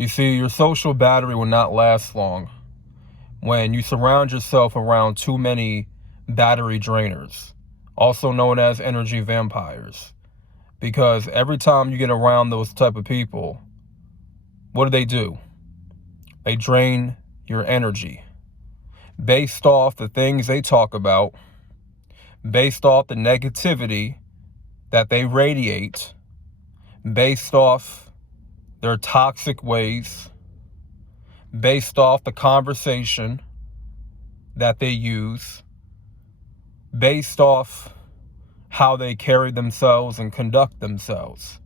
You see, your social battery will not last long when you surround yourself around too many battery drainers, also known as energy vampires. Because every time you get around those type of people, what do? They drain your energy based off the things they talk about, based off the negativity that they radiate, based off their toxic ways, based off the conversation that they use, based off how they carry themselves and conduct themselves.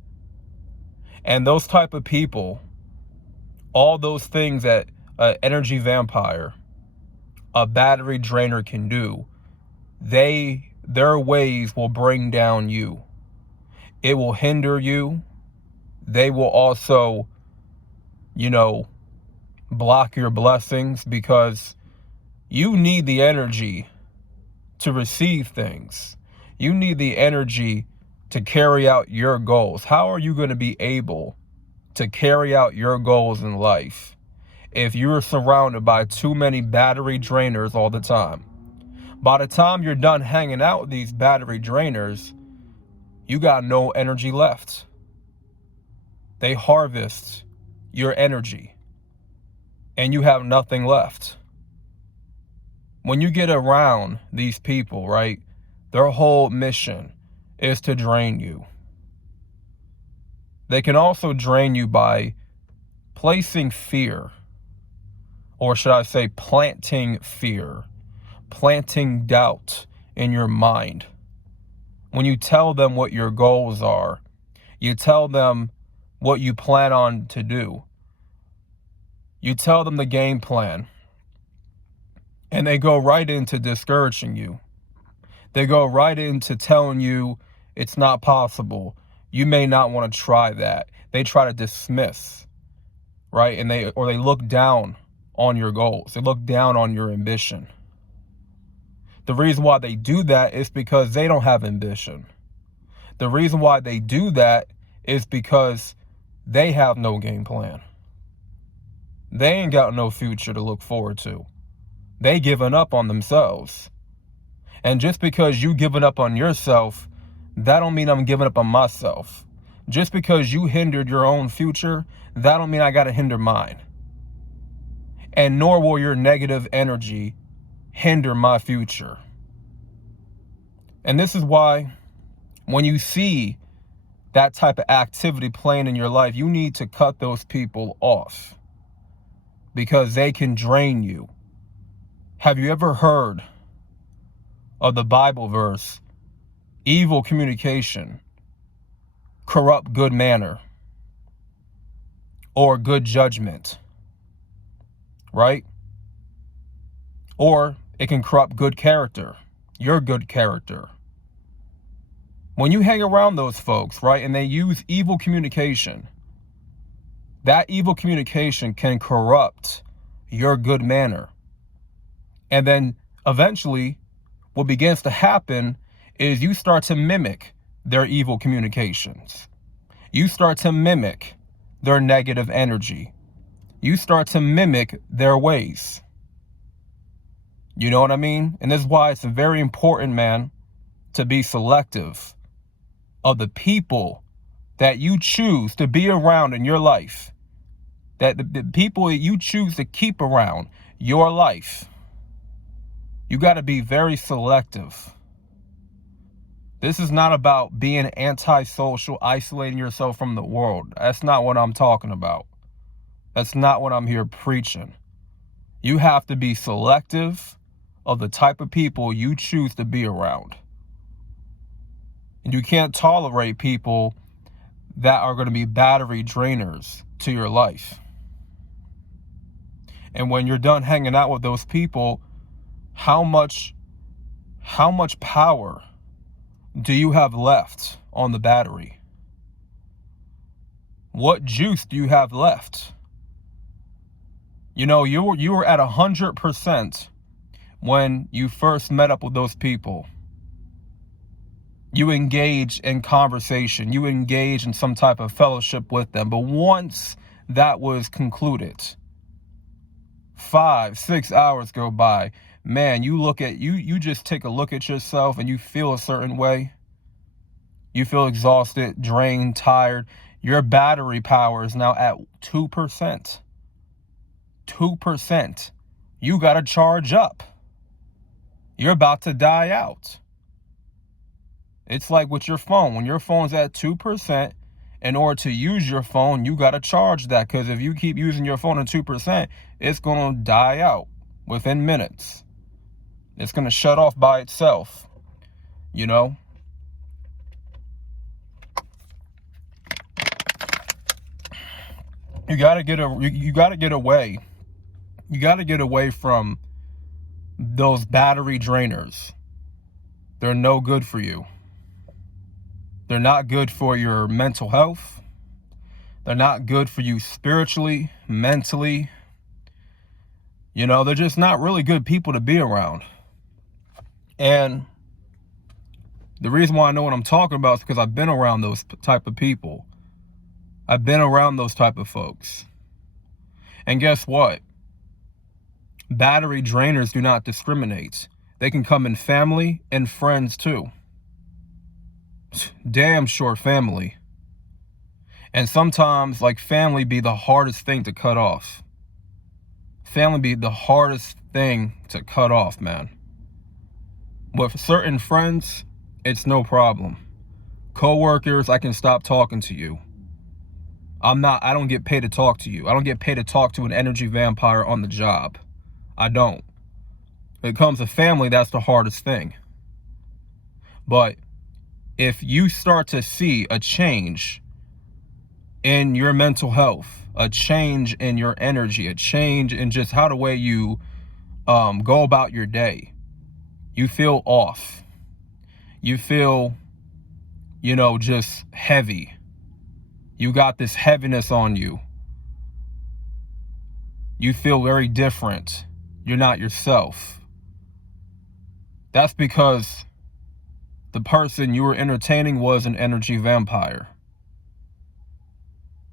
And those type of people, all those things that an energy vampire, a battery drainer can do, their ways will bring down you. It will hinder you. They will also, block your blessings, because you need the energy to receive things. You need the energy to carry out your goals. How are you going to be able to carry out your goals in life if you're surrounded by too many battery drainers all the time? By the time you're done hanging out with these battery drainers, you got no energy left. They harvest your energy and you have nothing left. When you get around these people, right, their whole mission is to drain you. They can also drain you by placing fear, or should I say planting fear, planting doubt in your mind. When you tell them what your goals are, you tell them what you plan on to do, you tell them the game plan, and they go right into discouraging you. They go right into telling you it's not possible. You may not want to try that. They try to dismiss, right? And they look down on your goals. They look down on your ambition. The reason why they do that is because they don't have ambition. The reason why they do that is because they have no game plan. They ain't got no future to look forward to. They given up on themselves. And just because you giving up on yourself, that don't mean I'm giving up on myself. Just because you hindered your own future, that don't mean I got to hinder mine. And nor will your negative energy hinder my future. And this is why when you see that type of activity playing in your life, you need to cut those people off, because they can drain you. Have you ever heard of the Bible verse, evil communication corrupt good manner or good judgment, right? Or it can corrupt good character, your good character. When you hang around those folks, right, and they use evil communication, that evil communication can corrupt your good manner. And then eventually what begins to happen is you start to mimic their evil communications. You start to mimic their negative energy. You start to mimic their ways. You know what I mean? And this is why it's very important, man, to be selective of the people that you choose to be around in your life. That the people that you choose to keep around your life. You got to be very selective. This is not about being antisocial, isolating yourself from the world. That's not what I'm talking about. That's not what I'm here preaching. You have to be selective of the type of people you choose to be around. And you can't tolerate people that are going to be battery drainers to your life. And when you're done hanging out with those people, how much power do you have left on the battery? What juice do you have left? You know, you were at 100% when you first met up with those people. You engage in conversation. You engage in some type of fellowship with them. But once that was concluded. 5, 6 hours go by. Man, you just take a look at yourself and you feel a certain way. You feel exhausted, drained, tired. Your battery power is now at 2%. 2%. You got to charge up. You're about to die out. It's like with your phone. When your phone's at 2%, in order to use your phone, you got to charge that. Because if you keep using your phone at 2%, it's going to die out within minutes. It's going to shut off by itself. You know? You got to get away. You got to get away from those battery drainers. They're no good for you. They're not good for your mental health. They're not good for you spiritually, mentally. You know, they're just not really good people to be around. And the reason why I know what I'm talking about is because I've been around those type of people. I've been around those type of folks. And guess what? Battery drainers do not discriminate. They can come in family and friends too. Damn sure family. And sometimes, like, family be the hardest thing to cut off. Family be the hardest thing to cut off, man. With certain friends, it's no problem. Co-workers, I can stop talking to you. I don't get paid to talk to you. I don't get paid to talk to an energy vampire on the job. I don't. When it comes to family, that's the hardest thing. But if you start to see a change in your mental health, a change in your energy, a change in just how the way you go about your day, you feel off. You feel, just heavy. You got this heaviness on you. You feel very different. You're not yourself. That's because the person you were entertaining was an energy vampire.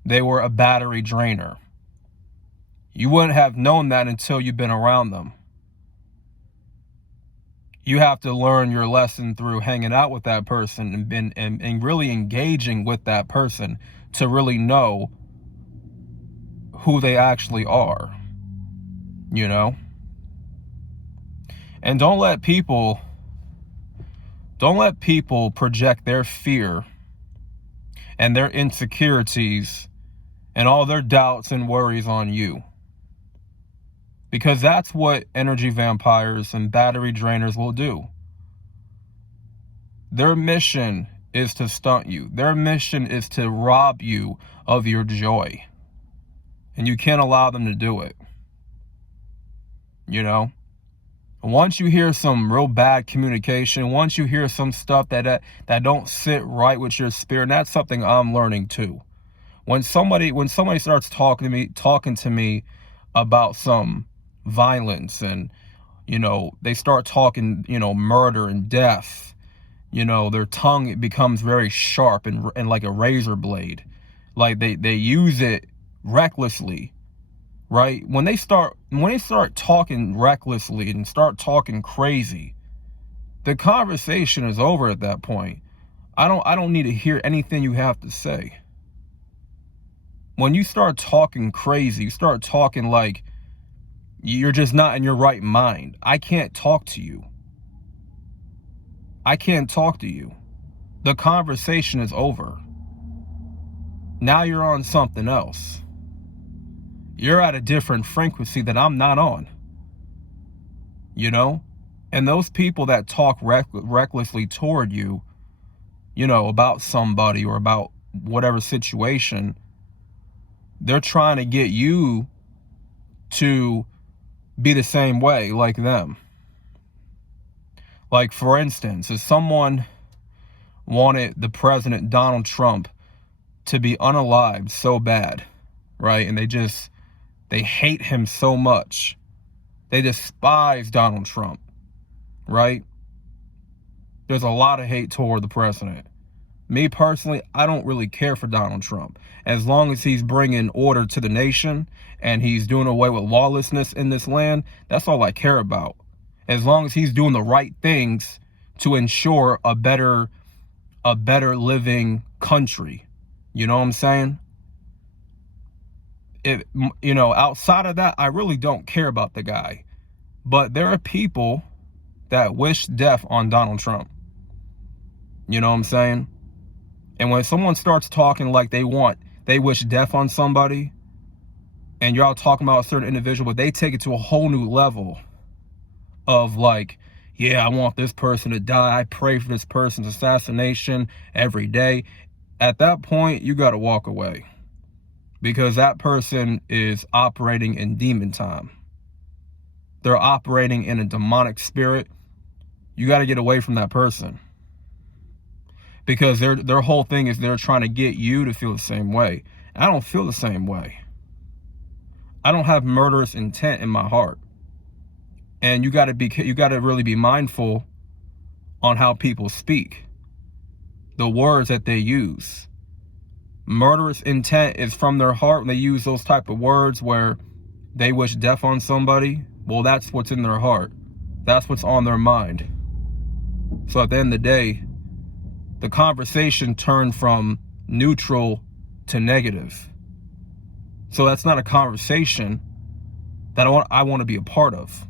They were a battery drainer. You wouldn't have known that until you've been around them. You have to learn your lesson through hanging out with that person and really engaging with that person to really know who they actually are, And don't let people project their fear and their insecurities and all their doubts and worries on you. Because that's what energy vampires and battery drainers will do. Their mission is to stunt you. Their mission is to rob you of your joy. And you can't allow them to do it. Once you hear some real bad communication, once you hear some stuff that don't sit right with your spirit, and that's something I'm learning too. When somebody starts talking to me about some violence and, they start talking, murder and death, their tongue becomes very sharp and like a razor blade. Like they use it recklessly, right? When they start talking recklessly and start talking crazy, the conversation is over at that point. I don't need to hear anything you have to say. When you start talking crazy, you start talking like you're just not in your right mind. I can't talk to you. The conversation is over. Now you're on something else. You're at a different frequency that I'm not on. And those people that talk recklessly toward you, about somebody or about whatever situation, they're trying to get you to be the same way like them. Like, for instance, if someone wanted the president, Donald Trump, to be unalived so bad, right? And they hate him so much. They despise Donald Trump, right? There's a lot of hate toward the president. Me personally, I don't really care for Donald Trump. As long as he's bringing order to the nation and he's doing away with lawlessness in this land, that's all I care about. As long as he's doing the right things to ensure a better living country. You know what I'm saying? Outside of that, I really don't care about the guy. But there are people that wish death on Donald Trump. You know what I'm saying? And when someone starts talking like they wish death on somebody, and you're all talking about a certain individual, but they take it to a whole new level of like, yeah, I want this person to die. I pray for this person's assassination every day. At that point, you got to walk away, because that person is operating in demon time. They're operating in a demonic spirit. You got to get away from that person, because their whole thing is they're trying to get you to feel the same way. I don't feel the same way. I don't have murderous intent in my heart. And you got to really be mindful on how people speak, the words that they use. Murderous intent is from their heart. When they use those type of words where they wish death on somebody, well, that's what's in their heart. That's what's on their mind. So at the end of the day, the conversation turned from neutral to negative. So that's not a conversation that I want to be a part of.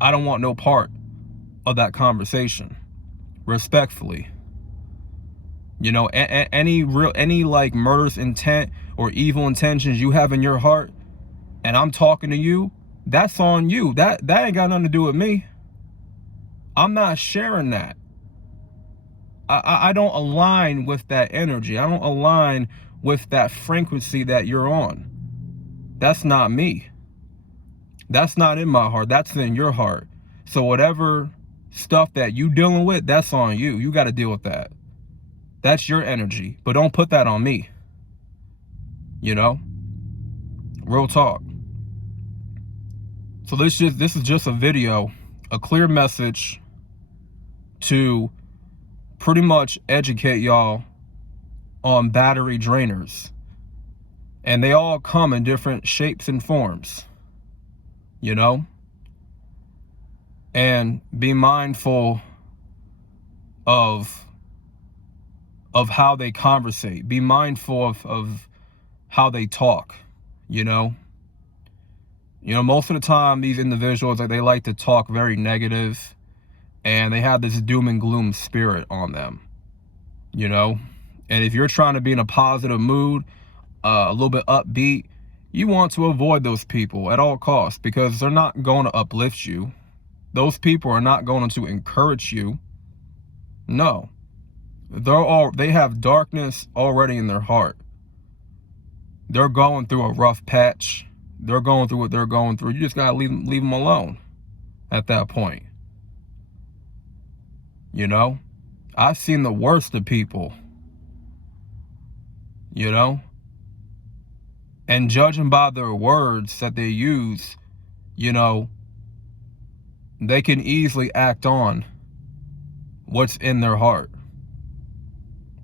I don't want no part of that conversation. Respectfully. Any like murderous intent or evil intentions you have in your heart, and I'm talking to you, that's on you. That ain't got nothing to do with me. I'm not sharing that. I don't align with that energy. I don't align with that frequency that you're on. That's not me. That's not in my heart. That's in your heart. So whatever stuff that you dealing with, that's on you. You got to deal with that. That's your energy. But don't put that on me. Real talk. So this is just a video, a clear message to pretty much educate y'all on battery drainers. And they all come in different shapes and forms. And be mindful of how they conversate. Be mindful of how they talk. Most of the time these individuals, they like to talk very negative, and they have this doom and gloom spirit on them. And if you're trying to be in a positive mood, a little bit upbeat, you want to avoid those people at all costs, because they're not going to uplift you. Those people are not going to encourage you. No. They have darkness already in their heart. They're going through a rough patch. They're going through what they're going through. You just got to leave them alone at that point. I've seen the worst of people. And judging by their words that they use, they can easily act on what's in their heart.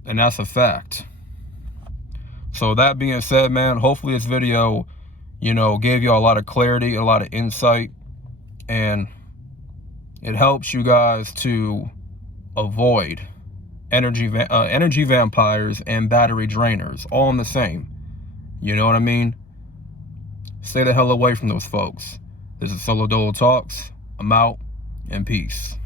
And that's a fact. So that being said, man, hopefully this video, gave you a lot of clarity, a lot of insight, and it helps you guys to avoid energy vampires and battery drainers, all in the same. You know what I mean? Stay the hell away from those folks. This is Solo Dolo Talks. I'm out, and peace.